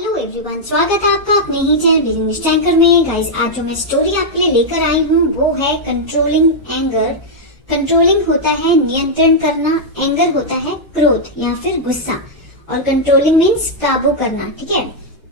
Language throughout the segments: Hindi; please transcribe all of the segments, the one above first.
हेलो एवरीवन, स्वागत है आपका अपने ही चैनल बिजनेस टैंकर में। गाइस, आज जो मैं स्टोरी आपके लिए लेकर आई हूँ वो है कंट्रोलिंग एंगर। कंट्रोलिंग होता है नियंत्रण करना, एंगर होता है क्रोध या फिर गुस्सा, और कंट्रोलिंग मीन्स काबू करना। ठीक है,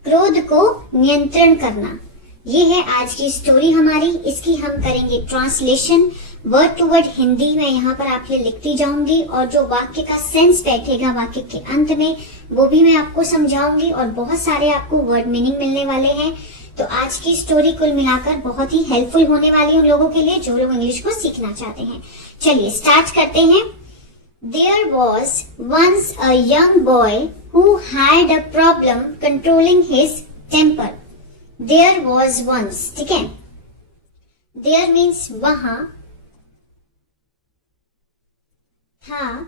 क्रोध को नियंत्रण करना। ये है आज की स्टोरी हमारी। इसकी हम करेंगे translation word to word Hindi में। यहाँ पर आपके लिए लिखती जाऊंगी और जो वाक्य का सेंस बैठेगा वाक्य के अंत में वो भी मैं आपको समझाऊंगी, और बहुत सारे आपको वर्ड मीनिंग मिलने वाले हैं। तो आज की स्टोरी कुल मिलाकर बहुत ही हेल्पफुल होने वाली है उन लोगों के लिए जो लोग इंग्लिश को सीखना चाहते हैं। चलिए स्टार्ट करते हैं। There was once a young boy who had a problem controlling his temper. There was once, ठीक है। There means वहां, था,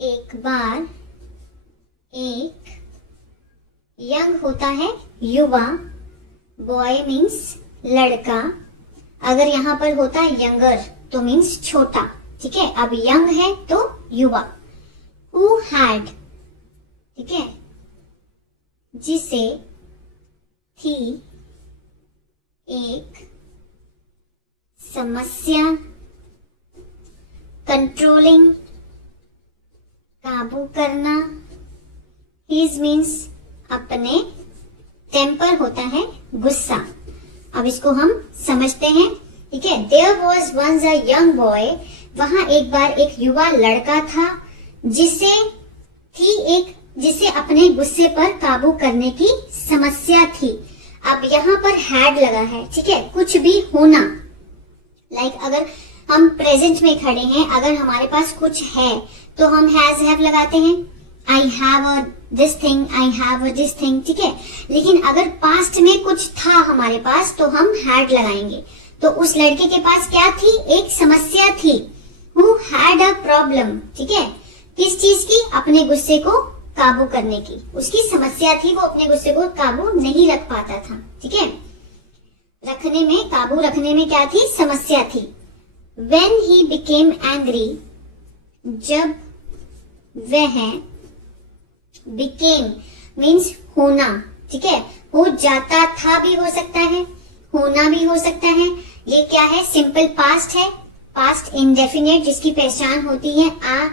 एक बार, एक, यंग होता है युवा, बॉय मीन्स लड़का। अगर यहाँ पर होता है यंगर तो मीन्स छोटा। ठीक है, अब यंग है तो युवा। Who had, ठीक है, जिसे, थी, एक, समस्या, कंट्रोलिंग, काबू करना, हिज मीन्स अपने, टेम्पर होता है गुस्सा। अब इसको हम समझते हैं। ठीक है, there was once a young boy, वहां एक बार एक युवा लड़का था जिसे अपने गुस्से पर काबू करने की समस्या थी। अब यहाँ पर हैड लगा है, ठीक है, कुछ भी होना। लाइक अगर हम प्रेजेंट में खड़े हैं, अगर हमारे पास कुछ है तो हम हैज हैव लगाते हैं। I have this thing, I have this thing, ठीक है। लेकिन अगर पास्ट में कुछ था हमारे पास तो हम हैड लगाएंगे। तो उस लड़के के पास क्या थी? एक समस्या थी। Who had a problem, ठीक है, किस चीज की? अपने गुस्से को काबू करने की उसकी समस्या थी। वो अपने गुस्से को काबू नहीं रख पाता था। ठीक है, रखने में, काबू रखने में क्या थी? समस्या थी। When he became angry, जब वह, became means होना, ठीक है, हो जाता था भी हो सकता है, होना भी हो सकता है। ये क्या है? सिंपल पास्ट है, पास्ट इंडेफिनिट जिसकी पहचान होती है आ,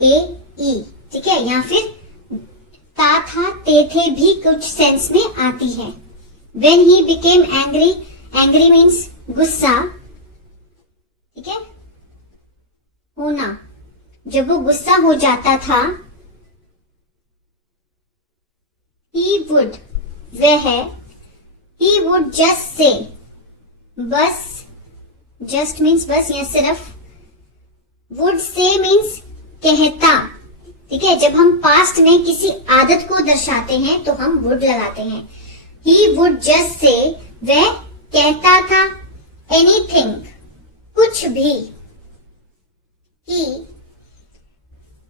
ए, ई, ठीक है, या फिर ता, था, ते, थे भी कुछ सेंस में आती है। When he became angry, angry means गुस्सा, ठीक है, होना। जब वो गुस्सा हो जाता था, he would, वह, he would just say, बस, just means बस या सिर्फ, would say means कहता। ठीक है, जब हम पास्ट में किसी आदत को दर्शाते हैं तो हम would लगाते हैं। He would just say, वह कहता था, anything, कुछ भी। He,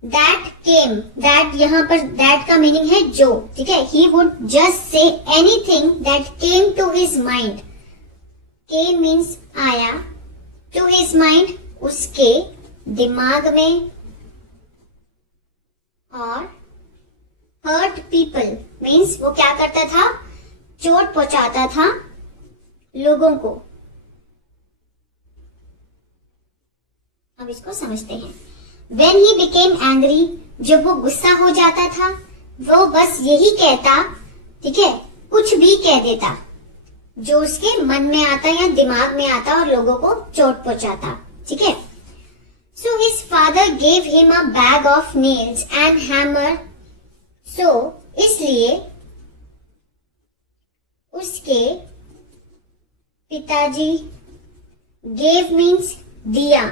that came, that यहाँ पर that का मीनिंग है जो, ठीक है। He would just say anything that came to his mind. Came means आया, to his mind, उसके दिमाग में, और hurt people means वो क्या करता था? चोट पहुंचाता था लोगों को। अब इसको समझते हैं। When he became angry, जब वो गुस्सा हो जाता था, वो बस यही कहता, ठीक है, कुछ भी कह देता जो उसके मन में आता या दिमाग में आता और लोगों को चोट पहुंचाता। ठीक है, so his father gave him a bag of nails and hammer. So इसलिए उसके पिताजी, gave means दिया,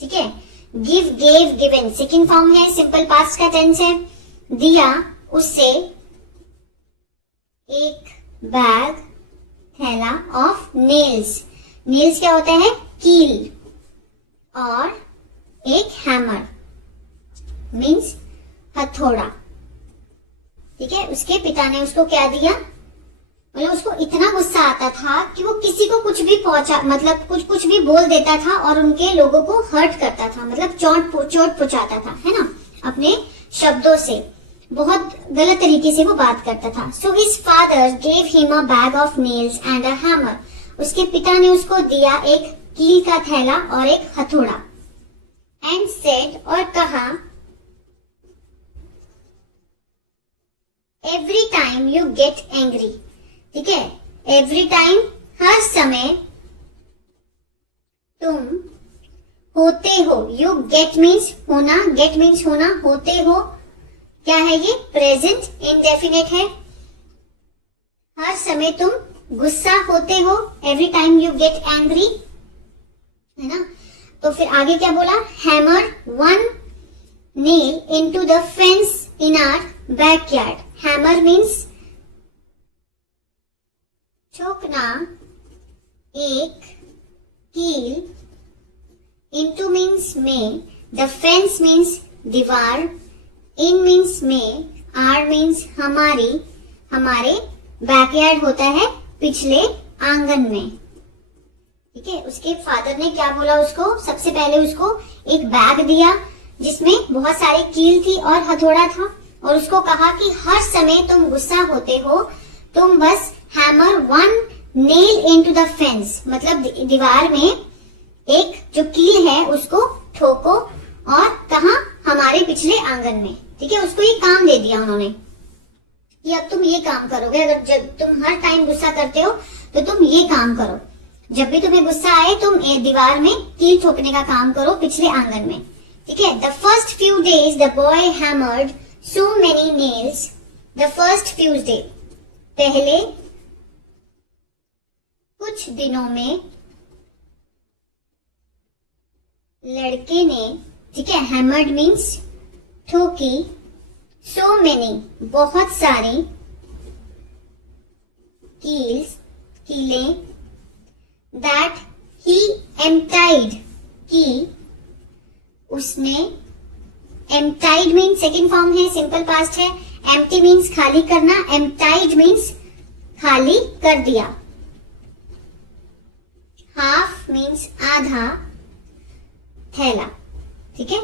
ठीक है, give, gave, given second form है, सिंपल पास्ट का टेंस है। दिया उससे एक बैग, थैला ऑफ नेल्स। नेल्स क्या होता है? कील, और एक हैमर मीन्स हथौड़ा। ठीक है, उसके पिता ने उसको क्या दिया? मतलब उसको इतना गुस्सा आता था कि वो किसी को कुछ भी पहुंचा, मतलब कुछ भी बोल देता था और उनके लोगों को हर्ट करता था, मतलब चोट पहुंचाता था, है ना, अपने शब्दों से। बहुत गलत तरीके से वो बात करता था। So his father gave him a bag of nails and a hammer. उसके पिता ने उसको दिया एक कील का थैला और एक हथौड़ा। एंड सेड, और कहा, every time you get angry. ठीक है, एवरी टाइम, हर समय तुम होते हो, यू गेट मीन्स होना, गेट मीन्स होना, होते हो क्या है ये, प्रेजेंट इंडेफिनेट है। हर समय तुम गुस्सा होते हो, every time you get angry, है ना। तो फिर आगे क्या बोला, hammer one nail into the fence in our backyard. Hammer means ठोकना, एक कील, इनटू मीन्स में, द फेंस मीन्स दीवार, इन मीन्स में, आर मीन्स हमारी, हमारे, बैकयार्ड होता है पिछले आंगन में। ठीक है, उसके फादर ने क्या बोला उसको, सबसे पहले उसको एक बैग दिया जिसमें बहुत सारे कील थी और हथौड़ा था, और उसको कहा कि हर समय तुम गुस्सा होते हो, तुम बस hammer one nail into the fence, मतलब दीवार में एक जो कील है उसको ठोको, और कहा, हमारे पिछले आंगन में। ठीक है, उसको ये काम दे दिया उन्होंने कि अब तुम ये काम करोगे, अगर जब तुम हर टाइम गुस्सा करते हो तो तुम ये काम करो, जब भी तुम्हें गुस्सा आए तुम दीवार में कील ठोकने का काम करो पिछले आंगन में। ठीक है, the first few days the boy hammered so many nails, the first few day, पहले कुछ दिनों में लड़के ने, ठीक है, हैमर्ड मीन्स ठोकी, सो मेनी बहुत सारी, कील्स कीलें, दैट ही एम्प्टाइड की उसने, एम्प्टाइड मीन्स सेकेंड फॉर्म है, सिंपल पास्ट है, एम्प्टी मीन्स खाली करना, एम्प्टाइड मीन्स खाली कर दिया, हाफ मीन्स आधा, थैला। ठीक है,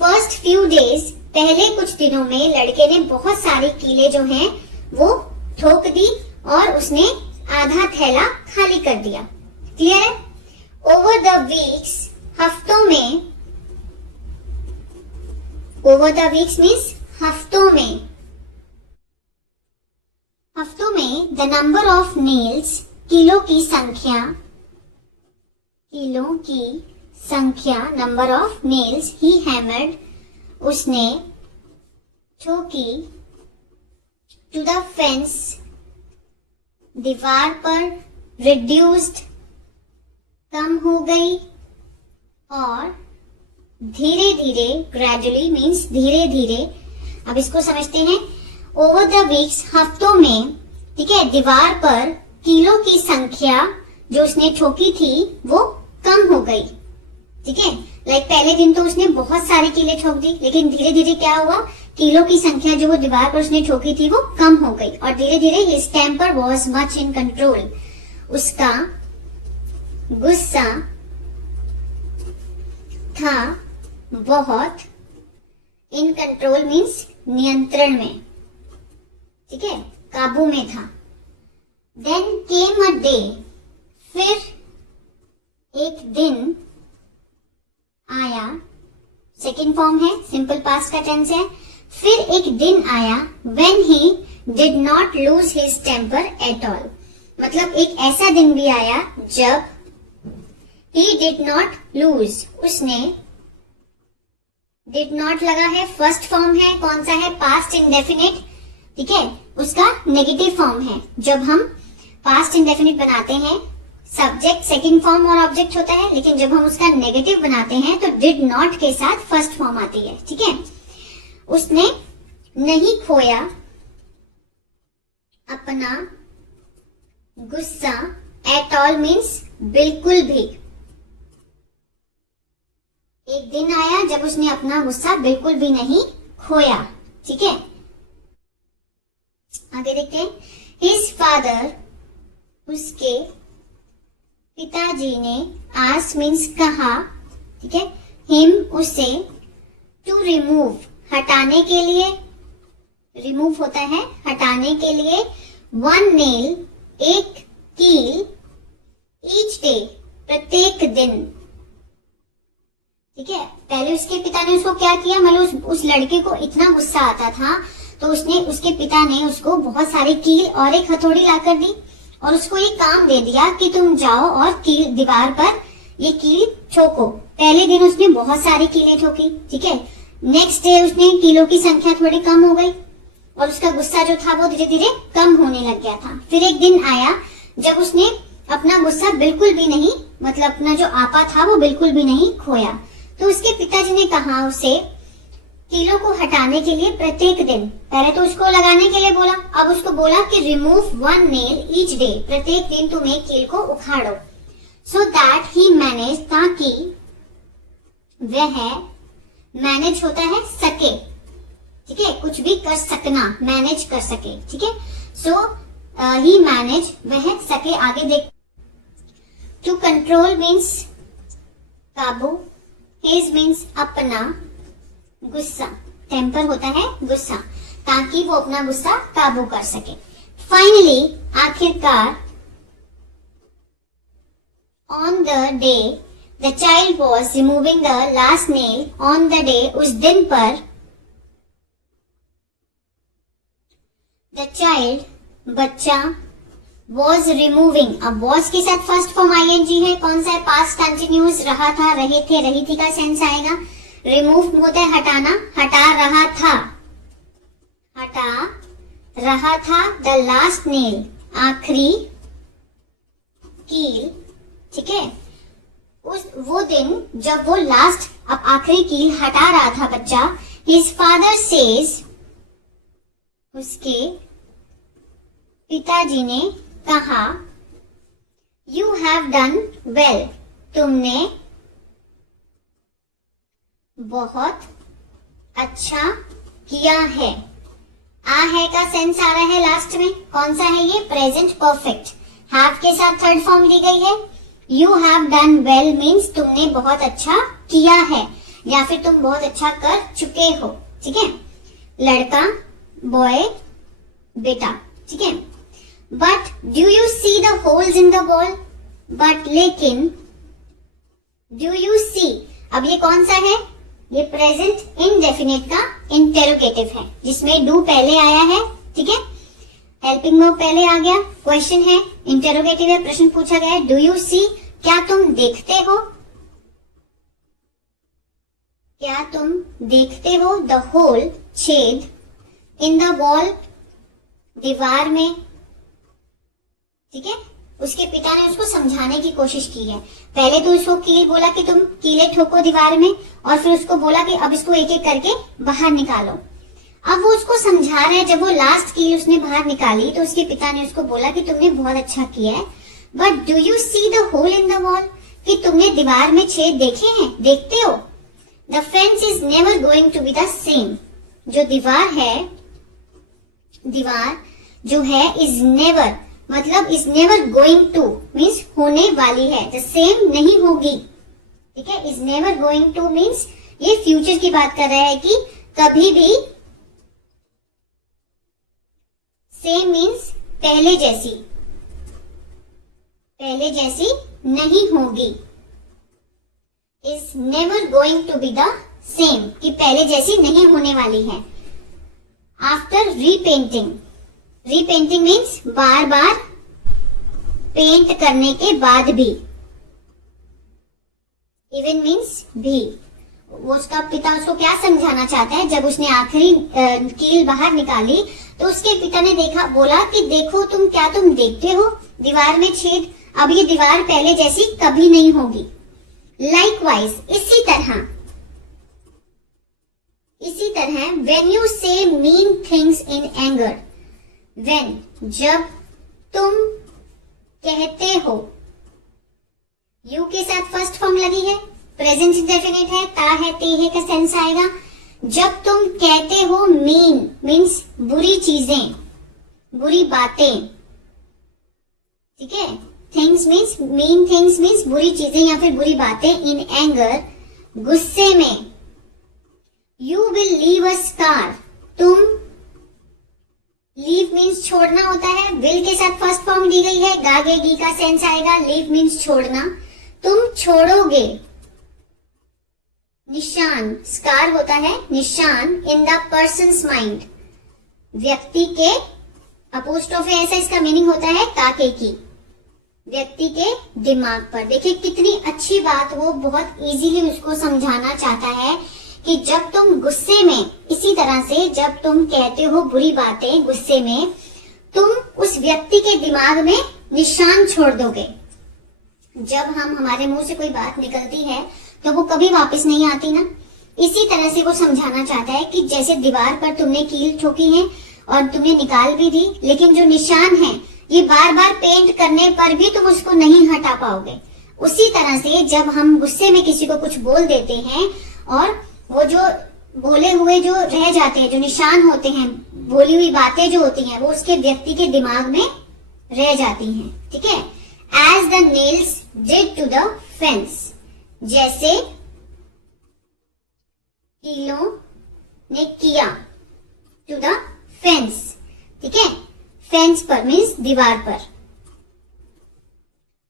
फर्स्ट फ्यू डेज, पहले कुछ दिनों में लड़के ने बहुत सारी कीलें जो हैं वो ठोक दी और उसने आधा थैला खाली कर दिया। क्लियर है। ओवर द वीक्स, हफ्तों में, ओवर द वीक्स मीन्स हफ्तों में, हफ्तों में द नंबर ऑफ नेल्स, कीलों की संख्या, कीलों की संख्या, number of nails, he hammered, उसने ठोकी, टू द फेंस, दीवार पर, रिड्यूस्ड, कम हो गई, और धीरे धीरे, ग्रेजुअली मीन्स धीरे धीरे। अब इसको समझते हैं। ओवर द वीक्स, हफ्तों में, ठीक है, दीवार पर कीलों की संख्या जो उसने ठोकी थी वो कम हो गई। ठीक है, लाइक पहले दिन तो उसने बहुत सारी कीलें ठोक दी, लेकिन धीरे धीरे क्या हुआ, कीलों की संख्या जो वो दीवार पर उसने ठोकी थी वो कम हो गई, और धीरे धीरे his temper was much in control, उसका गुस्सा था बहुत, इन कंट्रोल मीन्स नियंत्रण में, ठीक है, काबू में था। देन केम अ डे, फिर एक दिन आया, सेकेंड फॉर्म है, सिंपल पास्ट का टेंस है, फिर एक दिन आया, when he did not lose his temper at all, मतलब एक ऐसा दिन भी आया जब he did not lose, उसने, did not लगा है, फर्स्ट फॉर्म है, कौन सा है, पास्ट इंडेफिनिट, ठीक है, उसका नेगेटिव फॉर्म है। जब हम पास्ट इंडेफिनिट बनाते हैं, सब्जेक्ट सेकंड फॉर्म और ऑब्जेक्ट होता है, लेकिन जब हम उसका नेगेटिव बनाते हैं तो डिड नॉट के साथ फर्स्ट फॉर्म आती है। ठीक है, उसने नहीं खोया अपना गुस्सा, एट ऑल मीन्स बिल्कुल भी। एक दिन आया जब उसने अपना गुस्सा बिल्कुल भी नहीं खोया। ठीक है, आगे देखते हैं। हिज फादर, उसके पिताजी ने, आस मीन्स कहा, ठीक है, हिम उसे, टू रिमूव हटाने के लिए, रिमूव होता है हटाने के लिए, वन नेल एक कील, ईच डे प्रत्येक दिन। ठीक है, पहले उसके पिता ने उसको क्या किया, मतलब उस लड़के को इतना गुस्सा आता था तो उसके पिता ने उसको बहुत सारी कील और एक हथौड़ी लाकर दी और उसको एक काम दे दिया कि तुम जाओ और कील दीवार पर ये कील ठोको। पहले दिन उसने बहुत सारी कीलें ठोकी। ठीक है, नेक्स्ट डे उसने कीलों की संख्या थोड़ी कम हो गई और उसका गुस्सा जो था वो धीरे धीरे कम होने लग गया था। फिर एक दिन आया जब उसने अपना गुस्सा बिल्कुल भी नहीं, मतलब अपना जो आपा था वो बिल्कुल भी नहीं खोया। तो उसके पिताजी ने कहा उसे कीलों को हटाने के लिए प्रत्येक दिन, पहले तो उसको लगाने के लिए बोला, अब उसको बोला कि remove one nail each day, प्रत्येक दिन तुम एक कील को उखाड़ो। सो दैट ही मैनेज, ताकि वह मैनेज होता है सके। ठीक है, कुछ भी कर सकना, मैनेज कर सके। ठीक है, सो ही मैनेज, वह सके। आगे देख, टू कंट्रोल मीन्स काबू, हिज मीन्स अपना, गुस्सा, टेम्पर होता है गुस्सा, ताकि वो अपना गुस्सा काबू कर सके। फाइनली, आखिरकार, on the day the child was removing the last nail, on the day, उस दिन पर, द चाइल्ड, बच्चा, वॉज रिमूविंग, अब वॉज के साथ फर्स्ट फॉर्म आईएनजी है, कौन सा है, पास्ट कंटिन्यूस, रहा था, रहे थे, रही थी का सेंस आएगा। रिमूव होता है हटाना, हटा रहा था, हटा रहा था, द लास्ट नेल, आखिरी कील। ठीक है, वो दिन जब वो लास्ट, अब आखिरी कील हटा रहा था बच्चा, हिज फादर सेज, उसके पिताजी ने कहा, यू हैव डन वेल, तुमने बहुत अच्छा किया है। आ है का सेंस आ रहा है लास्ट में, कौन सा है ये, प्रेजेंट परफेक्ट, हैव के साथ थर्ड फॉर्म दी गई है। You have done well means तुमने बहुत अच्छा किया है या फिर तुम बहुत अच्छा कर चुके हो। ठीक है, लड़का, बॉय, बेटा। ठीक है, but do you see the holes in the wall, but लेकिन, डू यू सी, अब ये कौन सा है, ये प्रेजेंट इंडेफिनिट का इंटेरोगेटिव है जिसमें डू पहले आया है। ठीक है, हेल्पिंग वर्ब पहले आ गया, क्वेश्चन है, इंटेरोगेटिव है, प्रश्न पूछा गया है। डू यू सी, क्या तुम देखते हो, क्या तुम देखते हो, द होल, छेद, इन द वॉल, दीवार में। ठीक है, उसके पिता ने उसको समझाने की कोशिश की है। पहले तो उसको कील बोला कि तुम कीले ठोको दीवार में, और फिर उसको बोला कि अब इसको एक एक करके बाहर निकालो। अब वो उसको समझा रहा है, जब वो लास्ट कील उसने बाहर निकाली तो उसके पिता ने उसको बोला कि तुमने बहुत अच्छा किया है, but do you see the hole in the wall, कि तुमने दीवार में छेद देखे हैं, देखते हो। The fence is never going to be the same, जो दीवार है, दीवार जो है, इज नेवर, मतलब is never going to means होने वाली है, द सेम नहीं होगी। ठीक है, is never going to means ये फ्यूचर की बात कर रहा है कि कभी भी, सेम मीन्स पहले जैसी, पहले जैसी नहीं होगी। Is never going to be the same, कि पहले जैसी नहीं होने वाली है। आफ्टर रीपेंटिंग, रीपेंटिंग मीन्स बार बार पेंट करने के बाद भी, इवन मीन्स भी। वो उसका पिता उसको क्या समझाना चाहता है, जब उसने आखिरी कील बाहर निकाली तो उसके पिता ने देखा, बोला कि देखो तुम, क्या तुम देखते हो दीवार में छेद, अब ये दीवार पहले जैसी कभी नहीं होगी। लाइकवाइज, इसी तरह, इसी तरह, व्हेन यू से mean things in anger, when, जब तुम कहते हो, यू के साथ फर्स्ट फॉर्म लगी है, प्रेजेंट इंडेफिनिट है, ता है, ते है का सेंस आएगा। जब तुम कहते हो मीन मीन्स बुरी चीजें, बुरी बातें। ठीक है, things means, mean things means बुरी चीजें या फिर बुरी बातें, इन एंगर, गुस्से में। You will leave a scar, तुम लीव मीन्स छोड़ना होता है, विल के साथ फर्स्ट फॉर्म दी गई है, गागेगी का सेंस आएगा, लीव मीन्स छोड़ना, तुम छोड़ोगे। निशान, स्कार होता है निशान इन द पर्सन्स माइंड, व्यक्ति के, अपोस्ट्रोफे ऐसा इसका मीनिंग होता है ताके की, व्यक्ति के दिमाग पर। देखिए कितनी अच्छी बात, वो बहुत इजीली उसको समझाना चाहता है कि जब तुम गुस्से में, इसी तरह से जब तुम कहते हो बुरी बातें गुस्से में, तुम उस व्यक्ति के दिमाग में निशान छोड़ दोगे। जब हमारे मुंह से कोई बात निकलती है तो वो कभी वापस नहीं आती ना, इसी तरह से वो समझाना चाहता है कि जैसे दीवार पर तुमने कील ठोकी है और तुमने निकाल भी दी, लेकिन जो निशान है ये बार बार पेंट करने पर भी तुम उसको नहीं हटा पाओगे। उसी तरह से जब हम गुस्से में किसी को कुछ बोल देते हैं और वो जो बोले हुए जो रह जाते हैं, जो निशान होते हैं, बोली हुई बातें जो होती हैं, वो उसके व्यक्ति के दिमाग में रह जाती हैं। ठीक है, as the nails did to the fence, जैसे कीलों ने किया टू द फेंस। ठीक है, फेंस पर मीन्स दीवार पर,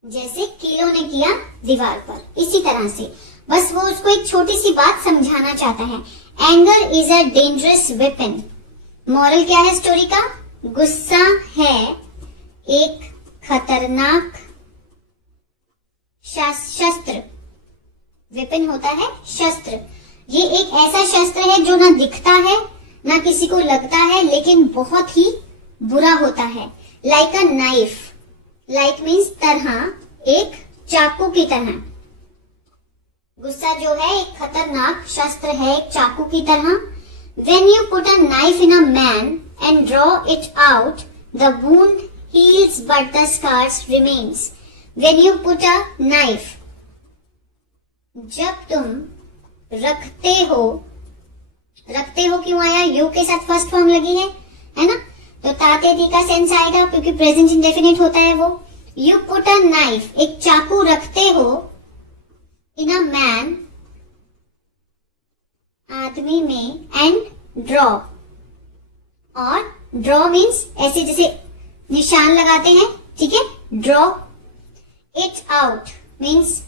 जैसे कीलों ने किया दीवार पर, इसी तरह से बस वो उसको एक छोटी सी बात समझाना चाहता है। Anger is a dangerous weapon. Moral क्या है स्टोरी का? गुस्सा है एक खतरनाक शस्त्र। वेपन होता है शस्त्र, ये एक ऐसा शस्त्र है जो ना दिखता है ना किसी को लगता है, लेकिन बहुत ही बुरा होता है। Like a knife, like means तरह, एक चाकू की तरह। गुस्सा जो है एक खतरनाक शस्त्र है, एक चाकू की तरह। When you put a knife in a man and draw it out, the wound heals but the scars remains. When you put a knife, जब तुम रखते हो क्यों आया? यू के साथ फर्स्ट फॉर्म लगी है ना, तो ताते थी का सेंस आएगा क्योंकि प्रेजेंट इंडेफिनिट होता है वो। यू पुट अ नाइफ, एक चाकू रखते हो, इन अ मैन, आदमी में, एंड ड्रॉ, और ड्रॉ मीन्स ऐसे जैसे निशान लगाते हैं। ठीक है, draw it out means,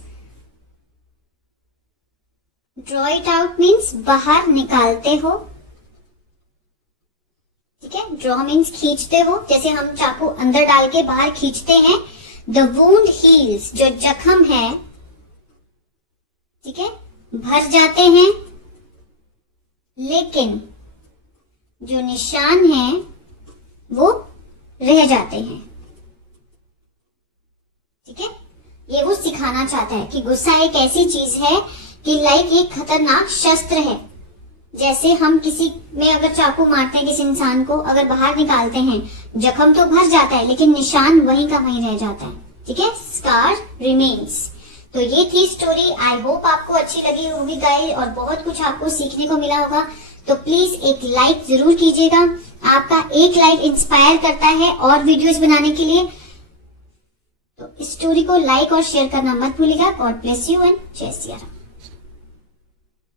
draw it out means बाहर निकालते हो। ठीक है, ड्रॉ मीन्स खींचते हो, जैसे हम चाकू अंदर डाल के बाहर खींचते हैं। द वुंड हील्स, जो जख्म है, ठीक है, भर जाते हैं, लेकिन जो निशान है वो रह जाते हैं। ठीक है, ये वो सिखाना चाहता है कि गुस्सा एक ऐसी चीज है कि लाइक एक खतरनाक शस्त्र है। जैसे हम किसी में अगर चाकू मारते हैं किसी इंसान को, अगर बाहर निकालते हैं, जख्म तो भर जाता है लेकिन निशान वहीं का वहीं रह जाता है। ठीक है, स्कार रिमेन्स। तो ये थी स्टोरी। आई होप आपको अच्छी लगी होगी गाइस, और बहुत कुछ आपको सीखने को मिला होगा। तो प्लीज एक लाइक जरूर कीजिएगा, आपका एक लाइक इंस्पायर करता है और वीडियोस बनाने के लिए। तो इस स्टोरी को लाइक और शेयर करना मत भूलिएगा। गॉड ब्लेस यू एंड जय सिया राम।